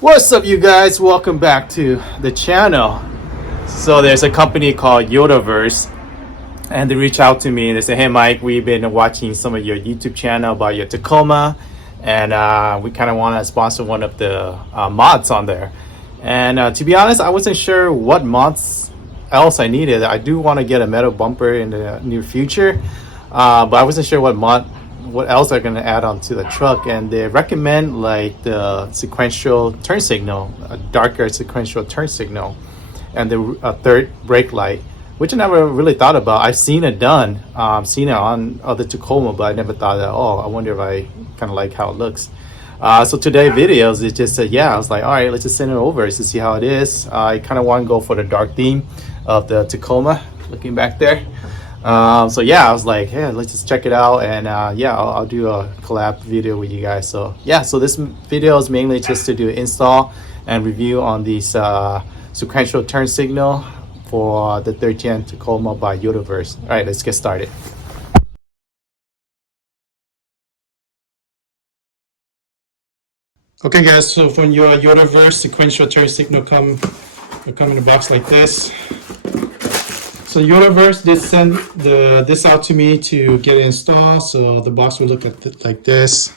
What's up, you guys? Welcome back to the channel. So there's a company called YotaVerse, and they reach out to me and they say, hey Mike, we've been watching some of your YouTube channel about your Tacoma, and we kind of want to sponsor one of the mods on there. And to be honest, I wasn't sure what mods else I needed. I do want to get a metal bumper in the near future, but I wasn't sure what else they're going to add on to the truck. And they recommend like the sequential turn signal, a darker sequential turn signal, and the third brake light, which I never really thought about. I've seen it done, seen it on other Tacoma, but I never thought that, oh, I wonder if I kind of like how it looks. So today videos, it just said, yeah, I was like, all right, let's just send it over to see how it is. I kind of want to go for the dark theme of the Tacoma, looking back there. So yeah, I was like, hey, let's just check it out, and yeah, I'll do a collab video with you guys. So yeah, so this video is mainly just to do install and review on these sequential turn signal for the 13 Tacoma by YotaVerse. All right, let's get started. Okay guys, so when your YotaVerse sequential turn signal come in a box like this. So YotaVerse did send this out to me to get it installed. So the box will look like this.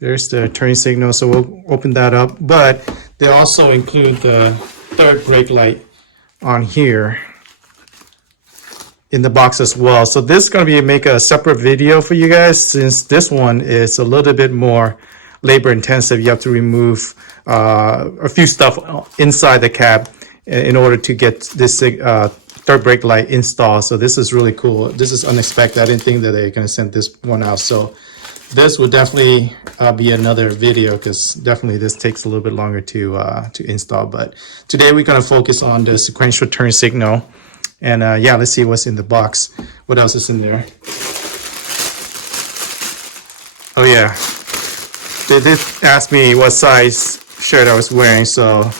There's the turn signal, so we'll open that up. But they also include the third brake light on here in the box as well. So this is going to make a separate video for you guys, since this one is a little bit more labor intensive. You have to remove a few stuff inside the cab in order to get this third brake light installed. So this is really cool. This is unexpected. I didn't think that they're going to send this one out. So this would definitely be another video, because definitely this takes a little bit longer to install. But today we're going to focus on the sequential turn signal. And yeah, let's see what's in the box. What else is in there? Oh yeah, they did ask me what size shirt I was wearing. So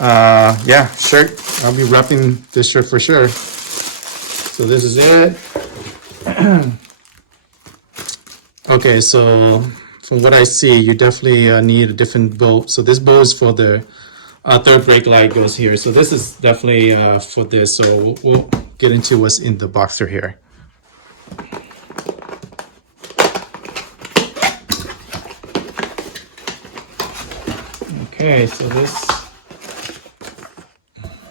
yeah, shirt. I'll be repping this shirt for sure. So this is it. Okay, so from what I see, you definitely need a different bolt. So this bolt is for the third brake light, goes here. So this is definitely for this. So we'll get into what's in the boxer here. Okay, so this,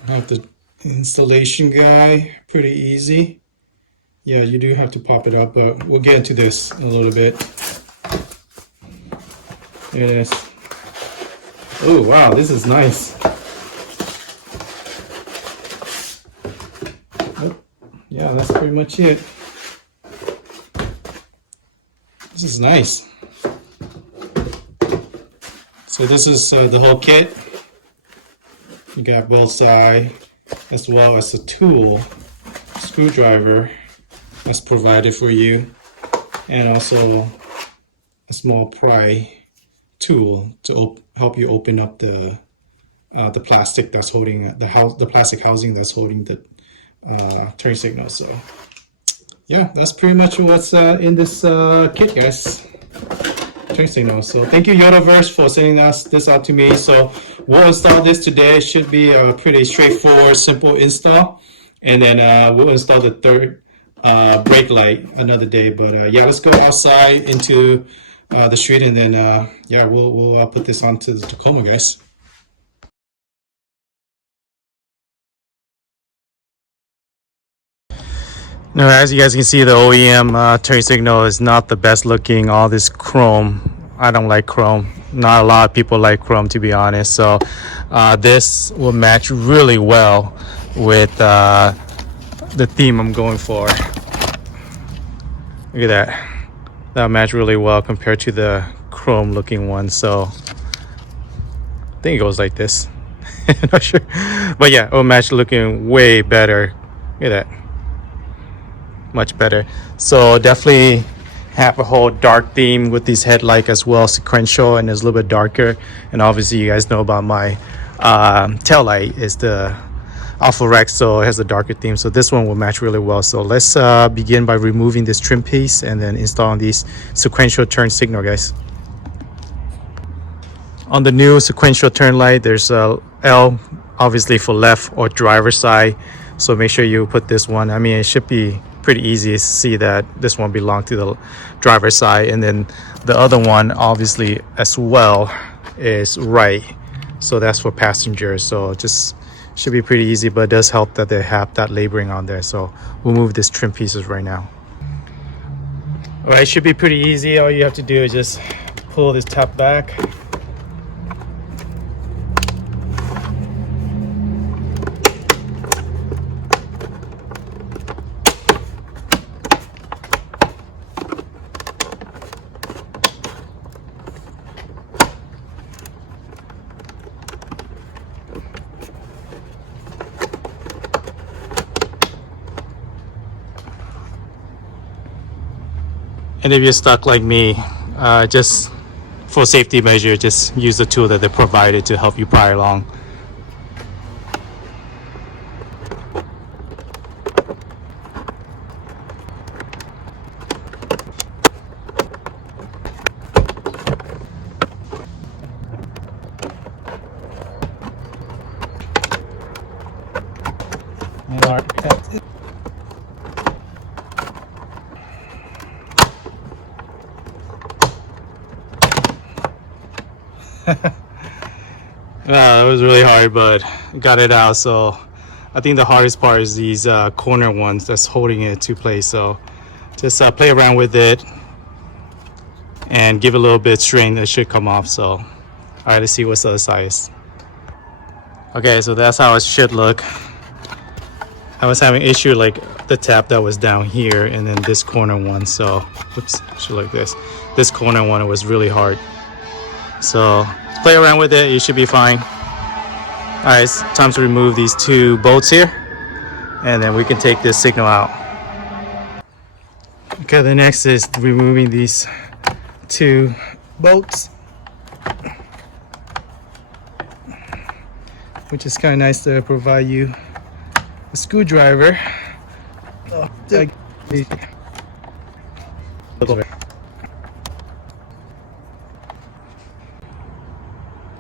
I have the installation guide, pretty easy. Yeah, you do have to pop it up, but we'll get into this a little bit. There it is. Oh wow, this is nice. Oh, yeah, that's pretty much it. This is nice. So this is the whole kit. You got both sides, as well as a tool, screwdriver that's provided for you, and also a small pry tool to help you open up the plastic that's holding the plastic housing that's holding the turn signal. So yeah, that's pretty much what's in this kit, guys. Turn signal. So thank you YotaVerse for sending this out to me. So we'll install this today. It should be a pretty straightforward, simple install, and then we'll install the third brake light another day. But yeah, let's go outside into the street, and then yeah, we'll put this onto the Tacoma, guys. Now, as you guys can see, the OEM turn signal is not the best looking. All this chrome, I don't like chrome. Not a lot of people like chrome, to be honest. So this will match really well with the theme I'm going for. Look at that. That'll match really well compared to the chrome looking one. So I think it goes like this. Not sure, but yeah, it'll match looking way better. Look at that. Much better. So definitely have a whole dark theme with these headlight as well, sequential, and it's a little bit darker. And obviously you guys know about my tail light is the Alpha Rex, so it has a darker theme. So this one will match really well. So let's begin by removing this trim piece and then installing these sequential turn signal, guys. On the new sequential turn light, there's a L obviously for left or driver side, so make sure you put this one. I mean, it should be pretty easy to see that this one belongs to the driver side, and then the other one obviously as well is right, so that's for passengers. So just should be pretty easy, but it does help that they have that labeling on there. So we'll move this trim pieces right now. All right, should be pretty easy. All you have to do is just pull this tab back. And if you're stuck like me, just for safety measure, just use the tool that they provided to help you pry along. It was really hard, but got it out. So I think the hardest part is these corner ones that's holding it to place. So just play around with it and give it a little bit of strain. That should come off. So all right, let's see what's the other side is. Okay, so that's how it should look. I was having issue like the tab that was down here, and then this corner one. So oops, should like this corner one, it was really hard. So play around with it, you should be fine. All right, it's time to remove these two bolts here, and then we can take this signal out. Okay, the next is removing these two bolts, which is kind of nice to provide you a screwdriver.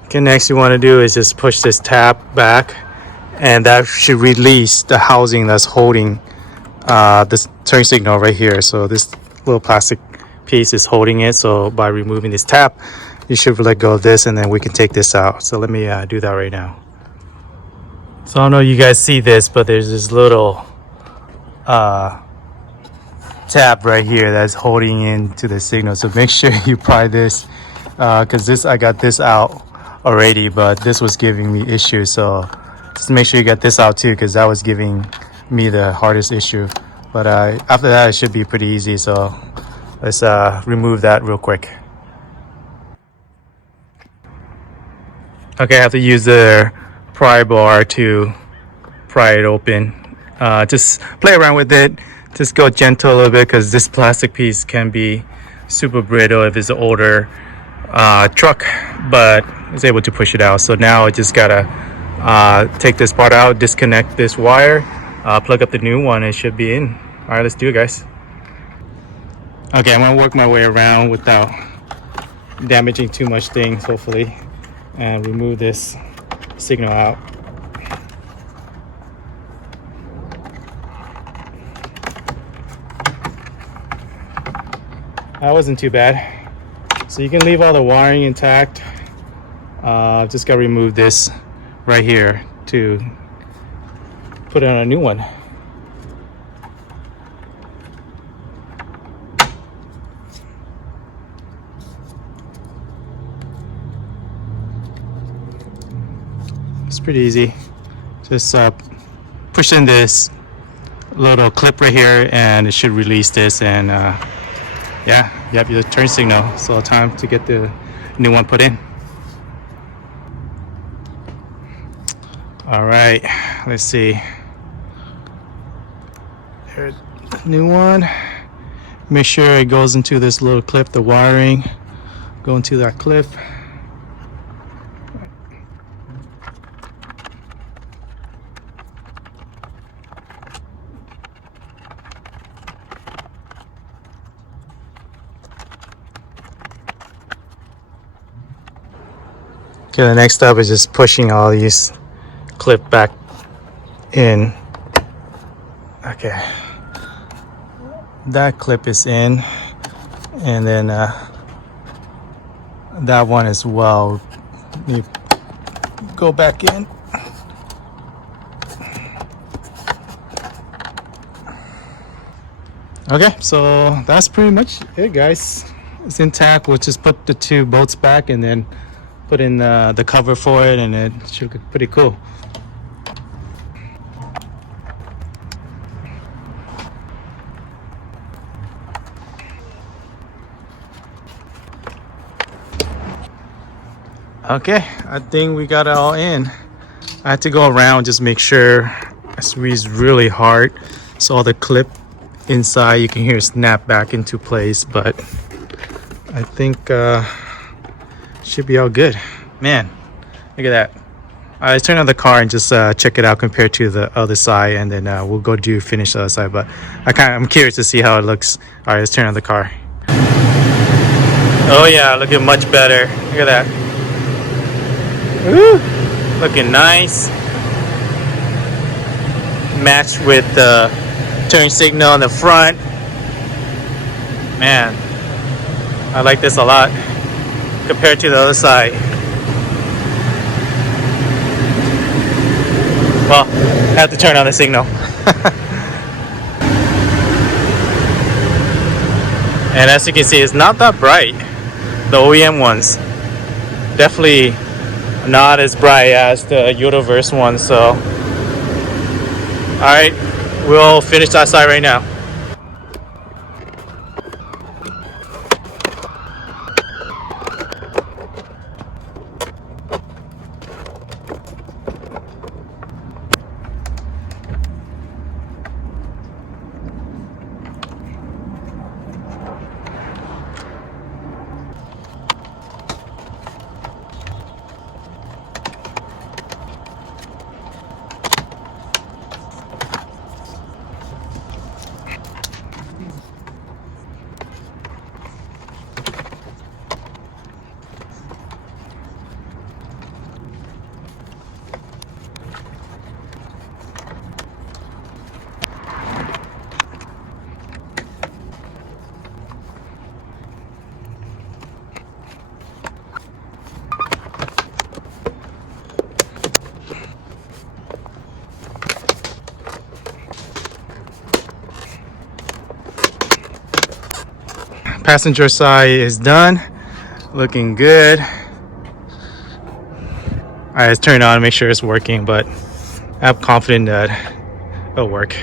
Okay, next you want to do is just push this tab back, and that should release the housing that's holding this turn signal right here. So this little plastic piece is holding it. So by removing this tab, you should let go of this, and then we can take this out. So let me do that right now. So I don't know if you guys see this, but there's this little tab right here that's holding into the signal. So make sure you pry this, because I got this out already, but this was giving me issues. So just make sure you get this out too, because that was giving me the hardest issue. But after that, it should be pretty easy. So let's remove that real quick. Okay, I have to use the pry bar to pry it open. Just play around with it. Just go gentle a little bit, because this plastic piece can be super brittle if it's an older truck, but I was able to push it out. So now I just gotta take this part out, disconnect this wire, plug up the new one. It should be in. All right, let's do it, guys. Okay, I'm gonna work my way around without damaging too much things, hopefully, and remove this signal out. That wasn't too bad. So you can leave all the wiring intact. Just gotta remove this right here to put it on a new one. It's pretty easy. Just push in this little clip right here, and it should release this, and yeah, you have your turn signal. So time to get the new one put in. All right, let's see. There's the new one. Make sure it goes into this little clip, the wiring, go into that clip. Okay, the next step is just pushing all these clip back in. Okay, that clip is in, and then that one as well. You go back in. Okay, so that's pretty much it, guys. It's intact. We'll just put the 2 bolts back and then put in the cover for it, and it should look pretty cool. Okay, I think we got it all in. I had to go around, just make sure I squeeze really hard so all the clip inside you can hear snap back into place, but I think should be all good. Man, look at that. Let's turn on the car and just check it out compared to the other side, and then we'll go finish the other side, but I'm curious to see how it looks. All right, let's turn on the car. Oh yeah, looking much better. Look at that. Woo! Looking nice. Matched with the turn signal on the front. Man, I like this a lot compared to the other side. Well, I have to turn on the signal. And as you can see, it's not that bright. The OEM ones definitely not as bright as the YotaVerse one. So alright, we'll finish that side right now. Passenger side is done, looking good. Alright, let's turn it on, make sure it's working, but I'm confident that it'll work.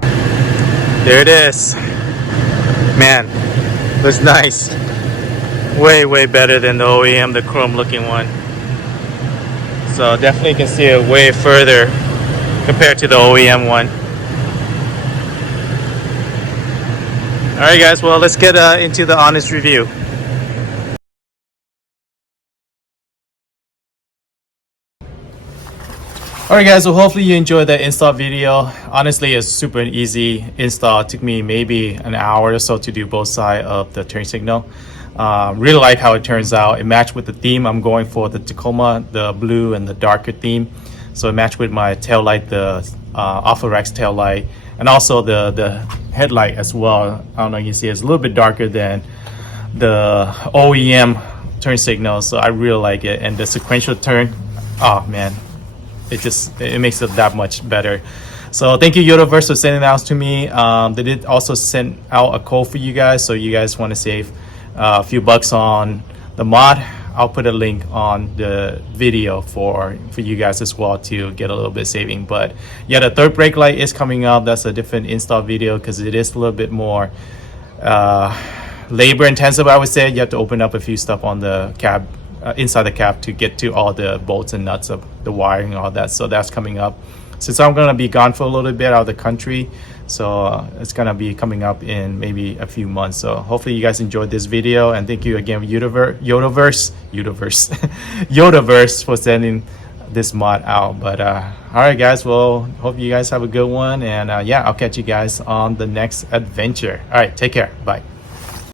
There it is. Man, looks nice. Way better than the OEM, the chrome looking one. So definitely can see it way further compared to the OEM one. Alright guys, well let's get into the honest review. Alright guys, so hopefully you enjoyed that install video. Honestly, it's super easy install. It took me maybe an hour or so to do both sides of the turn signal. Really like how it turns out. It matched with the theme. I'm going for the Tacoma, the blue and the darker theme. So it matched with my tail light, the Alpha tail light, and also the headlight as well. I don't know, you can see it's a little bit darker than the OEM turn signal, so I really like it. And the sequential turn, oh man, it makes it that much better. So thank you YotaVerse for sending that out to me. They did also send out a code for you guys, so you guys want to save a few bucks on the mod. I'll put a link on the video for you guys as well to get a little bit saving. But yeah, the third brake light is coming up. That's a different install video because it is a little bit more labor intensive, I would say. You have to open up a few stuff on the cab, inside the cab, to get to all the bolts and nuts of the wiring and all that. So that's coming up. Since I'm gonna be gone for a little bit out of the country, so it's gonna be coming up in maybe a few months. So hopefully you guys enjoyed this video, and thank you again YotaVerse for sending this mod out. But all right guys, well, hope you guys have a good one, and yeah, I'll catch you guys on the next adventure. All right, take care, bye.